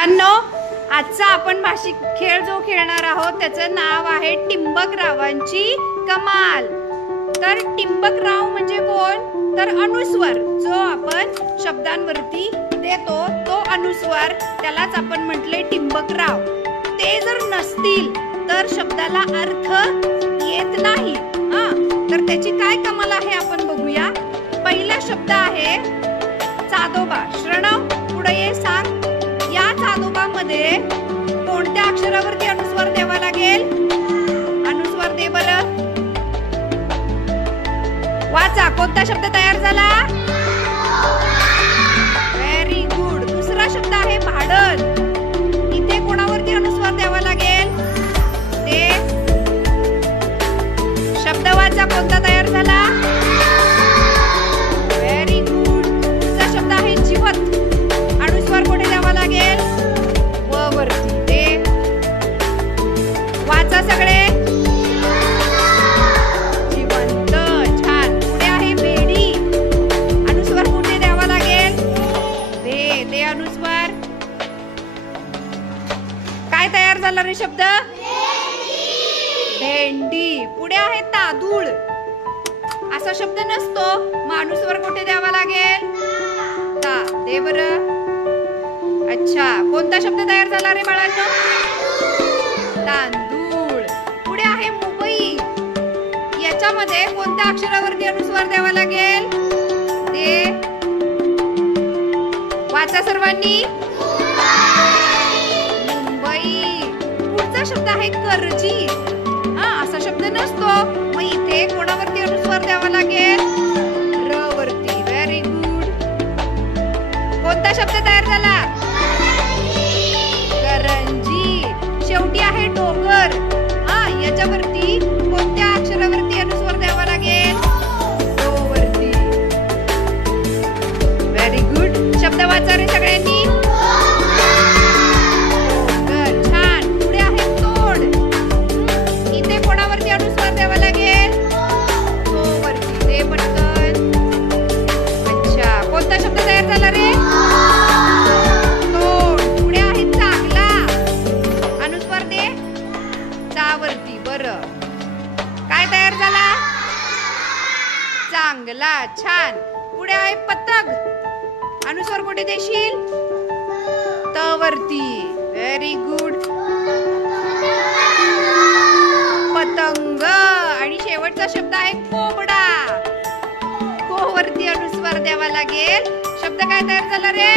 आजचा आपण भाषिक खेळ जो खेळणार आहोत त्याचं नाव आहे टिंबकरावांची कमाल। तर टिंबकराव म्हणजे कोण? तर अनुस्वर जो आपण शब्दांवरती देतो तो अनुस्वर, त्यालाच आपण म्हटले टिंबकराव। ते जर नसतील तर शब्दाला अर्थ येत नाही। तर त्याची काय कमाल आहे आपण बघूया। पहिला शब्द आहे चादोबा। श्रणव पुढे ये, सांग या चादोबामध्ये कोणत्या अक्षरावरती अनुस्वार द्यावा लागेल? अनुस्वार दे बरं, वाचा। कोणता शब्द तयार झाला? Very good. दुसरा शब्द आहे भाडण। इथे कोणावरती अनुस्वार द्यावा लागेल? ते शब्द वाचा, कोणता तयार झाला? Very good. दुसरा शब्द आहे जिवंत। अनुस्वार कुठे द्यावा लागेल? व वरती दे, वाचा सगळे। जिवंत, छान। पुढे आहे बेडी। अनुस्वार कुठे द्यावा लागेल? दे, दे अनुस्वार। काय तयार झाला रे शब्द? भेंडी। पुढे आहे तांदूळ। असा शब्द नसतो, मग अनुस्वार कुठे द्यावा लागेल? ता, दे बरं। अच्छा, कोणता शब्द तयार झाला रे बाळांनो? तांदूळ। पुढे आहे मुंबई। याच्यामध्ये कोणत्या अक्षरावरती अनुस्वार द्यावा लागेल? ते वाचा सर्वांनी। मुंबई। पुढचा शब्द आहे करजी। असा शब्द नसतो, मग इथे कोणावरती अनुस्वार द्यावा लागेल? र वरती। Very good. कोणता शब्द तयार झाला? करंजी। शेवटी आहे डोंगर। याच्यावरती कोणत्या अक्षरावरती अनुस्वार द्यावा लागेल? डो वरती। Very good. शब्द वाचा रे सगळ्यांनी। छान। पुढे आहे तोड। इथे कोणावरती अनुस्वार द्यावा लागेल? तो वरती दे पटकन। अच्छा, कोणता शब्द तयार झाला रे? तोड। पुढे आहे चांगला। अनुस्वार दे चा वरती। बरं, काय तयार झाला? चांगला, छान। पुढे आहे पतंग। अनुस्वार कुठे देशील? त वरती। Very good. पतंग। आणि शेवटचा शब्द आहे कोंबडा। को वरती अनुस्वार द्यावा लागेल। शब्द काय तयार झाला रे?